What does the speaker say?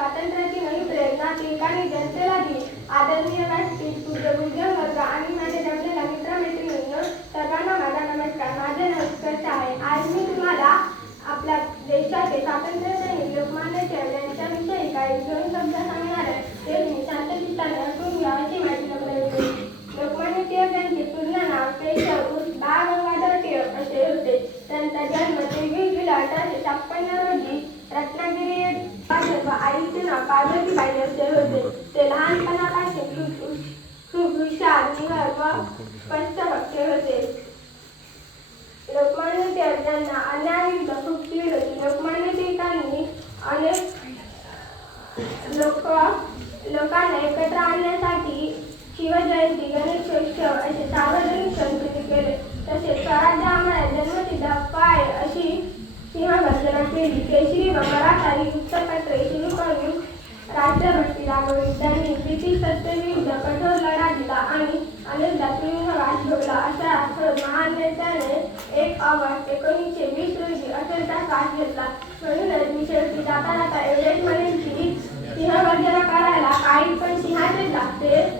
स्वातंत्र्याची नवी प्रेरणा टिळकांनी जनतेला दिली. आदरणीय व्यासपीठ, पूज्य गुरुजन वर्ग आणि माझे जमलेल्या मित्रमैत्रिणींनो, सर्वांना माझा नमस्कार. माझे नाव उत्कर्ष आहे. आज मी तुम्हाला आपल्या देशाचे स्वातंत्र्यसैनिक लोकमान्य टिळक यांच्याविषयी काही दोन शब्द सांगणार आहे. ते मी शांतचित्ताने ऐकून घ्या अशी माझी नम्र. लोकमान्य टिळक यांचे पूर्ण नाव केशव बाळ गंगाधर टिळक असे होते. त्यांचा जन्म 23 जुलै 1856 रोजी रत्नागिरी येथे व आईचे नाव पार्वतीबाई असे होते. ते लहानपणापासून खूप हुशार, निवड व स्पष्टवक्ते होते. लोकमान्य टिळक यांना अन्यायाविरुद्ध खूप चीड होती. लोकमान्य टिळकांनी अनेक लोकांना एकत्र आणण्यासाठी शिवजयंती, गणेशोत्सव असे सार्वजनिक सण सुरू केले. तसेच स्वराज्य आम्हाला जन्मसिद्ध हक्क आहे अशी सिंहगर्जना केली. केसरी व मराठा ही वृत्तपत्रे सुरू करून राष्ट्रभक्ती राबवली. त्यांनी ब्रिटिश सत्तेविरुद्ध कठोर लढा दिला आणि अनेकदा तुरुंगवास भोगला. अशा महान नेत्याने 1 ऑगस्ट 1920 रोजी अखेरचा श्वास घेतला. म्हणूनच मी शेवटी जाता जाता एवढेच म्हणेन की सिंहगर्जना करायला काही पण सिंहाचे लागते.